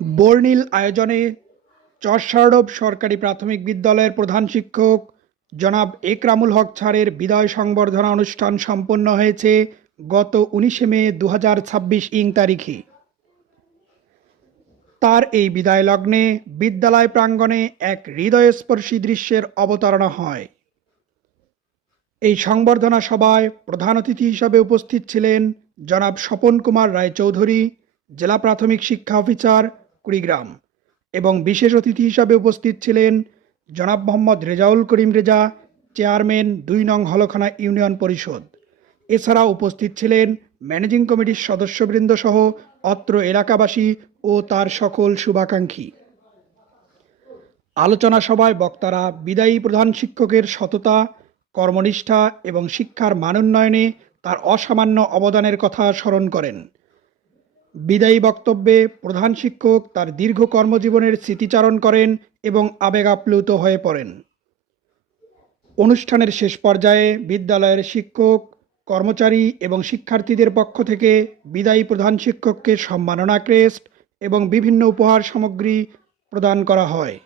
বর্ণিল আয়োজনে চরসারডব সরকারি প্রাথমিক বিদ্যালয়ের প্রধান শিক্ষক জনাব একরামুল হক স্যারের বিদায় সংবর্ধনা অনুষ্ঠান সম্পন্ন হয়েছে গত ১৯শে মে ২০২৬ তারিখে। তার এই বিদায় লগ্নে বিদ্যালয় প্রাঙ্গণে এক হৃদয়স্পর্শী দৃশ্যের অবতারণা হয়। এই সংবর্ধনা সভায় প্রধান অতিথি হিসাবে উপস্থিত ছিলেন জনাব স্বপন কুমার রায়চৌধুরী, জেলা প্রাথমিক শিক্ষা অফিসার, কুড়িগ্রাম, এবং বিশেষ অতিথি হিসাবে উপস্থিত ছিলেন জনাব মোহাম্মদ রেজাউল করিম রেজা, চেয়ারম্যান ২ নং হলখানা ইউনিয়ন পরিষদ। এছাড়া উপস্থিত ছিলেন ম্যানেজিং কমিটির সদস্যবৃন্দ সহ অত্র এলাকাবাসী ও তার সকল শুভাকাঙ্ক্ষী। আলোচনা সভায় বক্তারা বিদায়ী প্রধান শিক্ষকের সততা, কর্মনিষ্ঠা এবং শিক্ষার মানোন্নয়নে তার অসামান্য অবদানের কথা স্মরণ করেন। বিদায়ী বক্তব্যে প্রধান শিক্ষক তার দীর্ঘ কর্মজীবনের স্মৃতিচারণ করেন এবং আবেগাপ্লুত হয়ে পড়েন। অনুষ্ঠানের শেষ পর্যায়ে বিদ্যালয়ের শিক্ষক, কর্মচারী এবং শিক্ষার্থীদের পক্ষ থেকে বিদায়ী প্রধান শিক্ষককে সম্মাননা ক্রেস্ট এবং বিভিন্ন উপহার সামগ্রী প্রদান করা হয়।